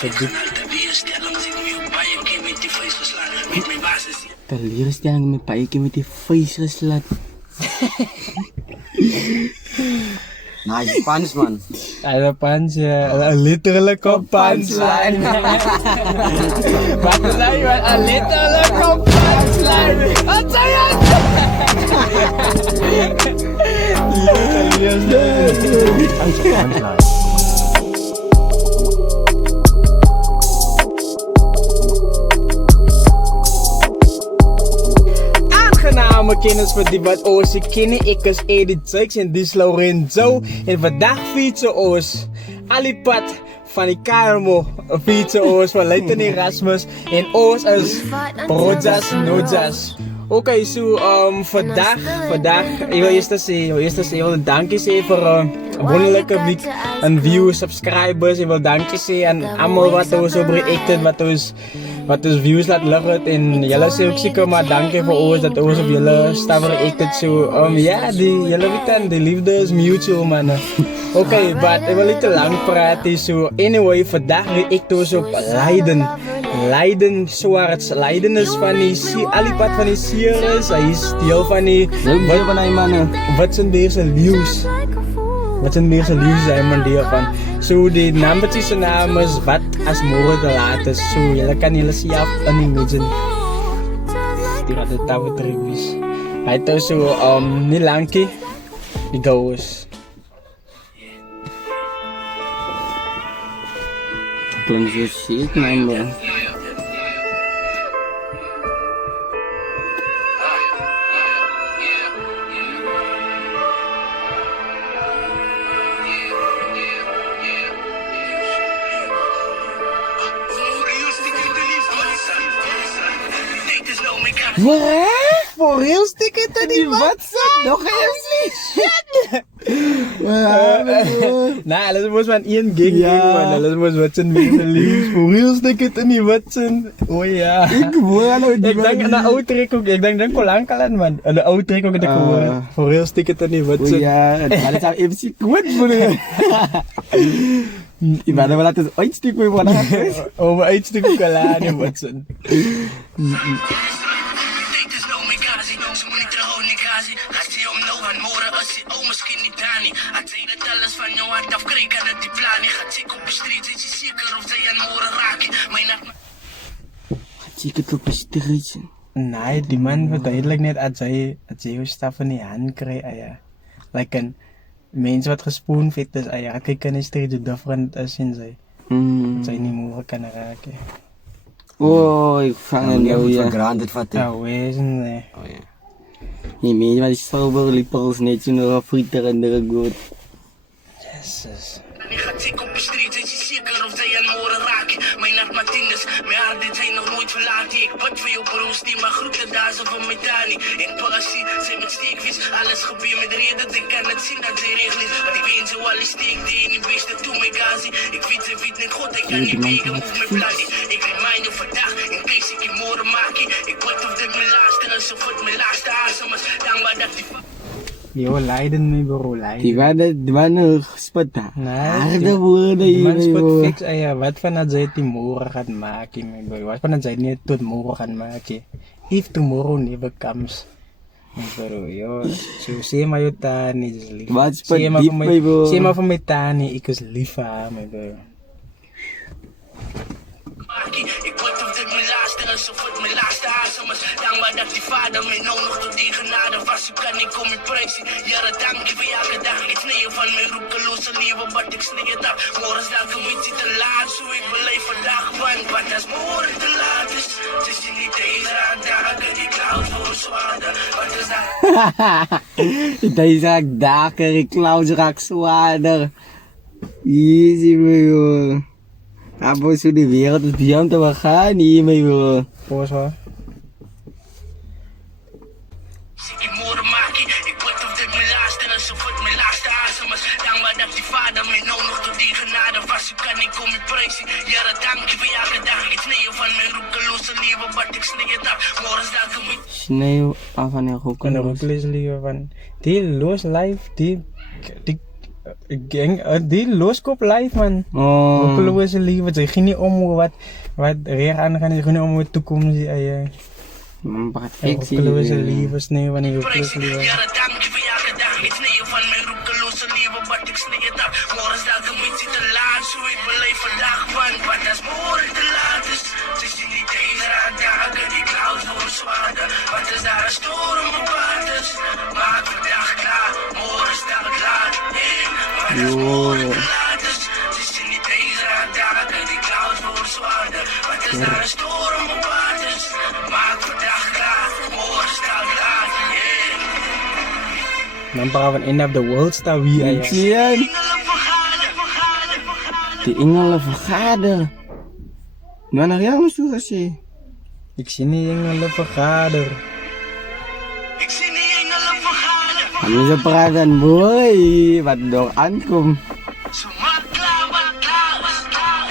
Teleurstelling met baie met die vuis geslaan. Nice punch, man. Ada punch, literally punchline. Wat is dat, man? A literally punchline. Wat zei je? Punchline. Aangename kennis voor die wat oos ik kennen. Ik is Edith Jukes en dit is Lorenzo. En vandaag fietsen oos Alipad van die Carmo. Fietsen oos van Leighton Erasmus. En oos is Rojas Nojas. Oké, so vandaag, ik wil eerst zeggen, dank je voor een wonderlijke week en views, subscribers. Ik wil dank je zeggen aan allemaal wat ons zo reacted, wat ons views laat liggen. En jullie zijn ook zeker, maar dank je voor ons dat ons op jullie staan reacted. So, ja, jullie weten, de liefde is mutual, man. Oké, maar ik wil niet te lang praten. So, anyway, vandaag react ons op Leiden Swartz. Leiden is van die Alipad van die series. Hij is deel van die wat zijn deze views. Wat zijn deze views zijn man deel van. So die naam is Wat als morgen te laat is. So jullie kan jullie zelf imagine. Die gaat het daar wat reviews. Hij is zo niet langkie. Die goes. Klinkt zo shit, man. Wat? Voor heel stikken te die WhatsApp? Nog eens niet? Nou, dat was van één gig, man. Dat was wat zijn meer liefst. Voor heel stikken te die WhatsApp. Oh ja. Ik denk aan de outrek ook. Ik denk dat ik lang kan, man. Aan de outrek ook dat ik hoor. Voor heel stikken te die WhatsApp. Oh ja, maar dat zou even goed worden. Ibadah wala ito uitstik mo yung wala. Oh, uitstik ko kala ni Watson. Zeker op de street. Nee, die man verduidelijk net dat zij jouw staf in die hand krijgt. Ja. Like een mens wat gespoonfit is. Ja, kijk in de street hoe different is in zij. Dat zij niet moeilijk kan raken. Oh, ik vang het Nou, jou, ja. ja. Granted vat. Ja, wezen, nee. Oh ja. Die mens wat is sober lippels net zo nog frieter en de goed. Jezus. Ik ga tik op de street, is je zeker of zij aan moren raken. Mijn nacht Martinez, mijn haar dit zijn nog nooit verlaten. Ik bad voor jou broers, die maar groeten daar zo van mijn tani. In Passie, zij met steekvis, alles gebeurt met reden. Ik kan het zien dat zij regel is. Want ik weet zo alle steek, die in die beste toe mijn gazi. Ik weet ze weet niet goed, ik kan niet wegen, move mijn planning. Ik remind je vandaag, in case ik je moren maak. Ik bad of dit mijn laatste is, of het mijn laatste asem is. Dankbaar dat die Yo, Leiden, mijn bro, Leiden. Die waren gespot daar. Harde woorden Die hier, man mijn spot bro. fix, ja, wat van dat zij die morgen gaat maken, mijn boy. Wat van dat zij niet tot morgen gaat maken. If tomorrow never comes. Mijn bro, yo. So, say maar je tani is lief. Wat spot diep, mijn bro. Say maar van mijn tani, ik is lief van haar, mijn bro. ik word of dit mijn laatste is of het mijn laatste asem is. Dankbaar dat die vader mij nou nog tot die genade was. Hoe kan ik om je prijzen? Jaren dank je voor elke dag. Ik snee je van mijn roekeloze leven, wat ik snee het af. Morgen is elke beetje te laat, zo ik beleef vandaag. Want wat als morgen te laat is, ze zien niet eens aan dagen. Die clouds worden zwaarder. Wat is dat? Deze raak daker, ik clouds raak zwaarder. Easy, mijn bro. Abo zo de wereld is bij te we gaan hier, mijn bro. Volgens mij. Ik morgen maak ik word of dit mijn laatste is of het mijn laatste asem is. Dankbaar dat die vader mij nou nog tot die genade was. Hoe kan ik om je prijzen? Jaren dank je voor elke dag. Ik snee je van mijn roekeloze leven, wat ik snee het af. Morgen is elke week. Sneeuw af en En de roekeloze leven van die loos life, die Ik denk, die loskop live man. Oh. Hopeloze liefde, ze ging niet om wat recht aan gaan, ze ging niet om wat toekomst. Man, wat ik zie. Hopeloze liefde, sneeuw wanneer hopeloze Prijs, liefde. ja, dat dank je voor elke dag. Ik snee je van mijn roekeloze leven, wat ik snee het af. Morgen is elke minuut te laat, zo ik beleef vandaag van. Wat als morgen te laat is, ze zien niet deze dagen, die clouds worden zwaarder. Wat is daar een storm op pad is? Maak vandaag klaar, morgen is daar klaar. Wat als morgen te laat is, ze zien niet deze dagen, die clouds worden zwaarder. Wat is daar een storm op pad is? Maak vandaag klaar, morgen is daar klaar. Dan praten we end of the world staan wie Ik zie het. Die engelen vergaderen. Wanneer jij me zo gezien? Ik zie niet engelen vergader. Ik zie die engelen vergaderen. Kami ze praten mooi. Wat door aankomt. Zo maak klaar, wat klaar, wat klaar.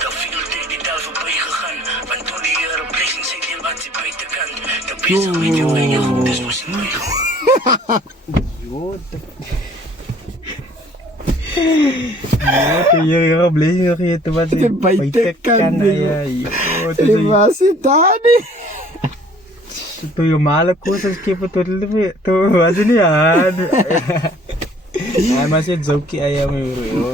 De veel tijd die daar voorbij gegaan. Want toen die er op blessing zit in wat ze buiten kan. De bezig met jou en je goed is moest je meegaan. Ja, toen je op blessing nog je te wat De buiten kan, Toen was het daar niet. je malen koos als keer tot leven. Toen was het niet aan. Hij maar zit zo keer aan me bro.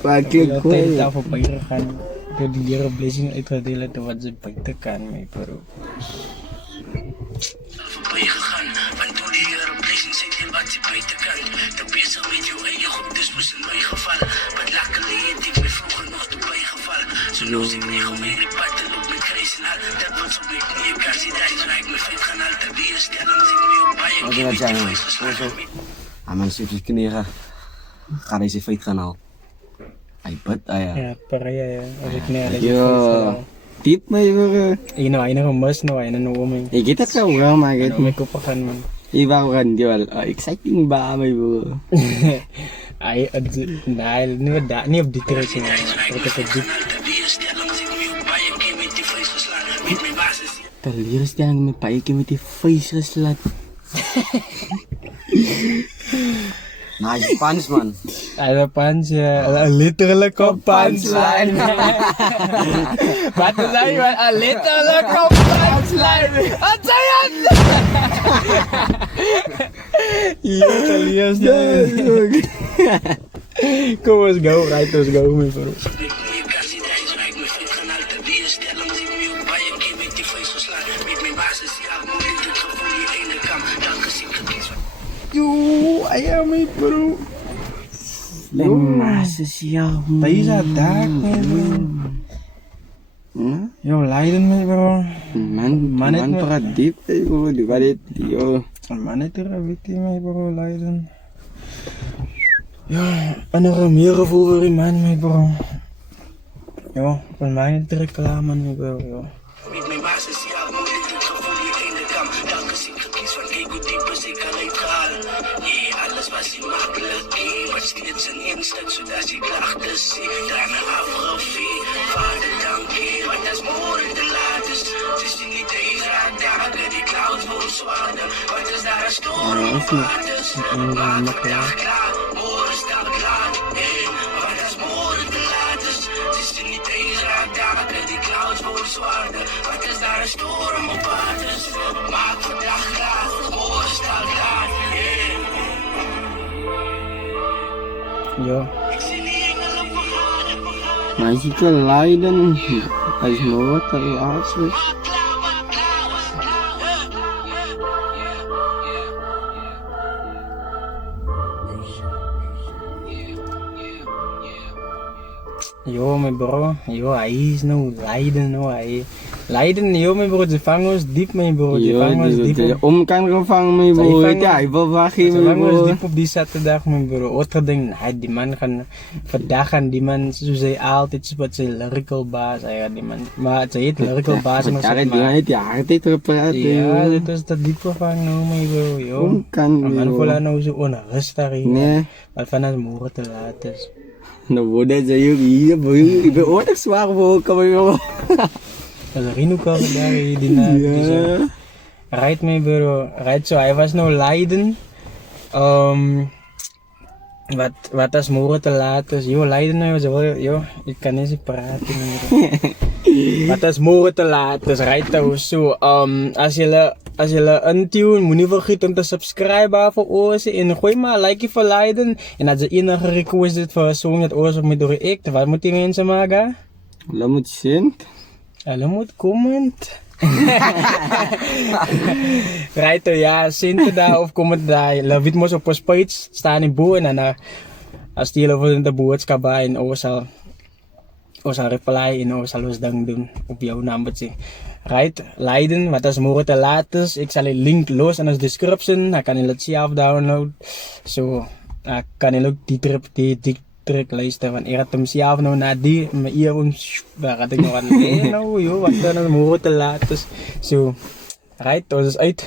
Wat Toen ik je daar voorbij gegaan. Toen die hier op blessing uitgedelen toen wat ze buiten kan mee bro. Voorbij gegaan. Want toen die er op blessing zit in wat ze buiten kan. De bezig met jou en je goed is moest in mijn geval. Wat luckily het ik me vroeger nog te bijgevallen. Zo los ik niet om in de pad te lopen met kruis en al. Dat was op mijn knieën. Kan ze daar is ik me vet gaan al te weer stellen. Als ik nu op bij je Wat keer wil met dat die zijn, vuist geslagen. Ah, man, zit je kneren. Ga deze feit gaan halen. Hij bid, ja. Ja, paraya ya. Als ik niet Yo. Tip me bro. Ini nog een mus nou, ini nog oming. Ik get het wel wel maar Ano get. may kupakan man. Iba kan jual. Exciting ba may bro. Ay, dahil ni op die terus ini. Kita sedih. Terliris jangan me paike met die face geslat. Nice punch, man. Ada punchline, literally punchline. Wat is dat? A literally punchline. Wat zei je? Iya, terliris jangan. Kom eens go, right, let's go, my bro. Yo, ayam my bro. Masa siya. Tayo sa dak, my bro. Yo, Leiden, my bro. Man para deep bro. Di ba dit? Yo. Man itu rabiti, my bro, Leiden. Yo, ano ka meer gevoel voor man, my bro. Yo, van mij niet reclamen, my bro, yo. Met mijn baas is ja, moeilijk het gevoel hier in de kam. Telkens ik gekies van kijk hoe diep is ik al uitgehaal. Nee, alles was niet makkelijk, maar steeds een instant zodat ik klachten zie. Daarna afgevee, vader dank je, want als morgen te laat is. Het is niet deze dagen, die clouds worden zwaarder. Wat is daar een storm op pad is? Maak vandaag klaar, morgen is daar klaar. Wat als morgen te laat is. Het is niet deze dagen, die clouds worden zwaarder. Wat is daar een storm op pad is? Maak vandaag klaar, morgen is daar klaar. Yo, Ik zie die engelen vergaderen. Maar je kan Leiden. Hij is nooit te laat. yo, my bro. Yo, hij is nou Leiden, no, hij. Leiden, yo, my bro, ze vangen ons diep, my bro. Ze vangen ons diep. Yo, om kan gevangen me bro. Ja, ik wil wachten Ze me vangen ons bro. diep op die zaterdag, my bro. Otter ding, hij, die man gaan, vandaag gaan die man, zoals hij altijd, wat zijn lyrical baas, ja, die man. Maar ze heet lyrical baas, maar Ja, zeg die man maar. heeft die hart dit gepraat. Ja, dit was dat diep gevangen, no, my bro, yo. Om kan Maar me man, bro. voel nou zo onrustig hier. Nee. Maar vanaf morgen te laat is. Nou worden ze hier bro. Ik ben ooit zwaar bro. Kom maar bro. Dat is Rino kan daar die na. Ja. Right me bro, right so hij was nou Leiden. Wat als morgen te laat is. Yo, Leiden nou zo. Yo, ik kan niet eens praten meer. Wat als morgen te laat is. Right nou zo. Als jullie untune, moet niet vergeten om te subscriben voor ons. En gooi maar een like voor Leiden. En als je enige request hebt voor een song dat ons moet door ik. Wat moet die mensen maken? Laat moet zien. Hulle moet comment. Right, ja, sint daar of comment daar. Hulle weet mos op ons page staan in boe en dan as die hulle wil de boodskap by en ons sal reply en ons sal ons ding doen op jou naam wat sê. Right, Leiden, wat as môre te laat is, ek sal die link los in ons description, dan kan jy dit self download. So, kan jy ook die trek luister, want ek het hem self nou na die, my earphones, daar gaat ek nog aan, nou joh, wat dan as môre te laat is. So, right, ons is uit.